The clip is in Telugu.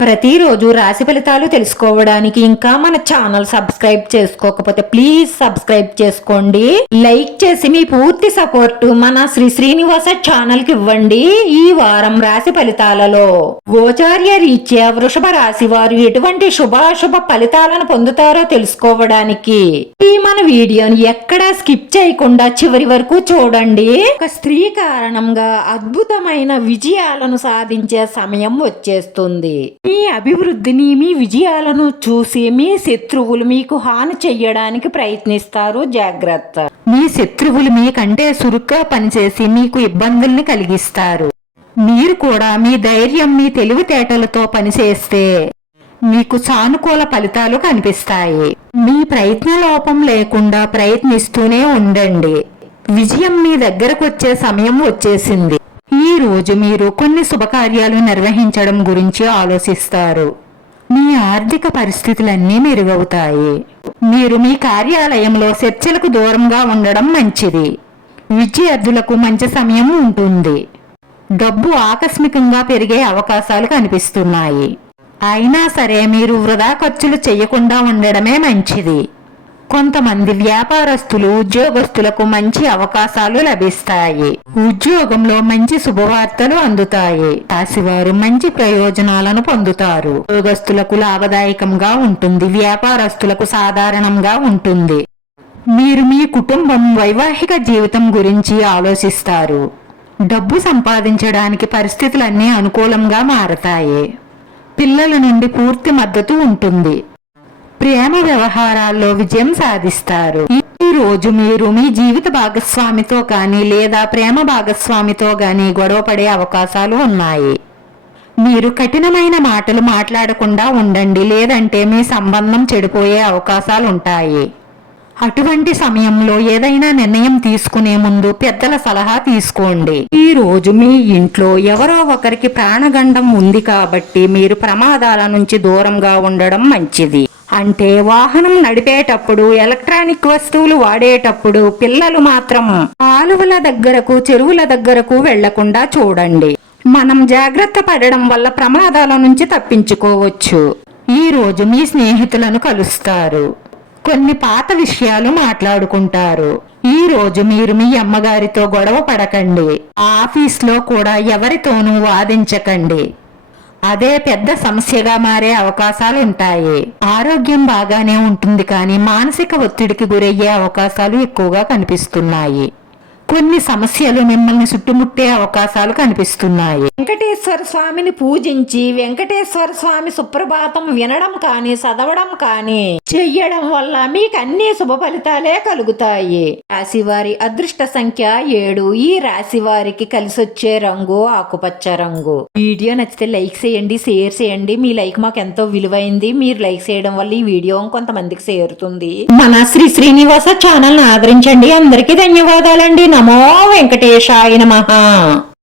ప్రతిరోజు రాశి ఫలితాలు తెలుసుకోవడానికి ఇంకా మన ఛానల్ సబ్స్క్రైబ్ చేసుకోకపోతే ప్లీజ్ సబ్స్క్రైబ్ చేసుకోండి. లైక్ చేసి మీ పూర్తి సపోర్ట్ మన శ్రీ శ్రీనివాస ఛానల్కి ఇవ్వండి ఈ వారం రాశి ఫలితాలలో. గోచార్య రీత్యా వృషభ రాశి వారు ఎటువంటి శుభాశుభ ఫలితాలను పొందుతారో తెలుసుకోవడానికి ఈ మన వీడియోని ఎక్కడా స్కిప్ చేయకుండా చివరి వరకు చూడండి. ఒక స్త్రీ కారణంగా అద్భుతమైన విజయాలను సాధించే సమయం వచ్చేస్తుంది. మీ అభివృద్ధిని మీ విజయాలను చూసి మీ శత్రువులు మీకు హాని చెయ్యడానికి ప్రయత్నిస్తారు జాగ్రత్త. మీ శత్రువులు మీకంటే చురుగ్గా పనిచేసి మీకు ఇబ్బందుల్ని కలిగిస్తారు. మీరు కూడా మీ ధైర్యం మీ తెలివితేటలతో పనిచేస్తే మీకు సానుకూల ఫలితాలు కనిపిస్తాయి. మీ ప్రయత్న లోపం లేకుండా ప్రయత్నిస్తూనే ఉండండి. విజయం మీ దగ్గరకు వచ్చే సమయం వచ్చేసింది. ఈరోజు రోజు మీరు కొన్ని శుభకార్యాలు నిర్వహించడం గురించి ఆలోచిస్తారు. మీ ఆర్థిక పరిస్థితులన్నీ మెరుగవుతాయి. మీరు మీ కార్యాలయంలో చర్చలకు దూరంగా ఉండడం మంచిది. విద్యార్థులకు మంచి సమయం ఉంటుంది. డబ్బు ఆకస్మికంగా పెరిగే అవకాశాలు కనిపిస్తున్నాయి. అయినా సరే మీరు వృధా ఖర్చులు చేయకుండా ఉండడమే మంచిది. కొంతమంది వ్యాపారస్తులు ఉద్యోగస్తులకు మంచి అవకాశాలు లభిస్తాయి. ఉద్యోగంలో మంచి శుభవార్తలు అందుతాయి. రాశివారు మంచి ప్రయోజనాలను పొందుతారు. ఉద్యోగస్తులకు లాభదాయకంగా ఉంటుంది. వ్యాపారస్తులకు సాధారణంగా ఉంటుంది. మీరు మీ కుటుంబం వైవాహిక జీవితం గురించి ఆలోచిస్తారు. డబ్బు సంపాదించడానికి పరిస్థితులన్నీ అనుకూలంగా మారతాయి. పిల్లల నుండి పూర్తి మద్దతు ఉంటుంది. ప్రేమ వ్యవహారాల్లో విజయం సాధిస్తారు. ఈ రోజు మీరు మీ జీవిత భాగస్వామితో కానీ లేదా ప్రేమ భాగస్వామితో కానీ గొడవ పడే అవకాశాలు ఉన్నాయి. మీరు కఠినమైన మాటలు మాట్లాడకుండా ఉండండి లేదంటే మీ సంబంధం చెడిపోయే అవకాశాలు ఉంటాయి. అటువంటి సమయంలో ఏదైనా నిర్ణయం తీసుకునే ముందు పెద్దల సలహా తీసుకోండి. ఈ రోజు మీ ఇంట్లో ఎవరో ఒకరికి ప్రాణగండం ఉంది కాబట్టి మీరు ప్రమాదాల నుంచి దూరంగా ఉండడం మంచిది. అంటే వాహనం నడిపేటప్పుడు ఎలక్ట్రానిక్ వస్తువులు వాడేటప్పుడు పిల్లలు మాత్రం కాలువల దగ్గరకు చెరువుల దగ్గరకు వెళ్ళకుండా చూడండి. మనం జాగ్రత్త పడడం వల్ల ప్రమాదాల నుంచి తప్పించుకోవచ్చు. ఈ రోజు మీ స్నేహితులను కలుస్తారు. కొన్ని పాత విషయాలు మాట్లాడుకుంటారు. ఈ రోజు మీరు మీ అమ్మగారితో గొడవ పడకండి. ఆఫీస్లో కూడా ఎవరితోనూ వాదించకండి. అదే పెద్ద సమస్యగా మారే అవకాశాలు ఉంటాయి ఆరోగ్యం బాగానే ఉంటుంది కానీ మానసిక ఒత్తిడికి గురయ్యే అవకాశాలు ఎక్కువగా కనిపిస్తున్నాయి. కొన్ని సమస్యలు మిమ్మల్ని చుట్టుముట్టే అవకాశాలు కనిపిస్తున్నాయి. వెంకటేశ్వర స్వామిని పూజించి వెంకటేశ్వర స్వామి సుప్రభాతం వినడం కానీ చదవడం కానీ చెయ్యడం వల్ల మీకు అన్ని శుభ ఫలితాలే కలుగుతాయి. రాశివారి అదృష్ట సంఖ్య ఏడు. ఈ రాశి వారికి కలిసొచ్చే రంగు ఆకుపచ్చ రంగు. వీడియో నచ్చితే లైక్ చేయండి షేర్ చేయండి. మీ లైక్ మాకు ఎంతో విలువైంది. మీరు లైక్ చేయడం వల్ల ఈ వీడియో కొంతమందికి చేరుతుంది. మన శ్రీ శ్రీనివాస ఛానల్ ఆదరించండి. అందరికీ ధన్యవాదాలండి. నమో వెంకటేశాయ నమ.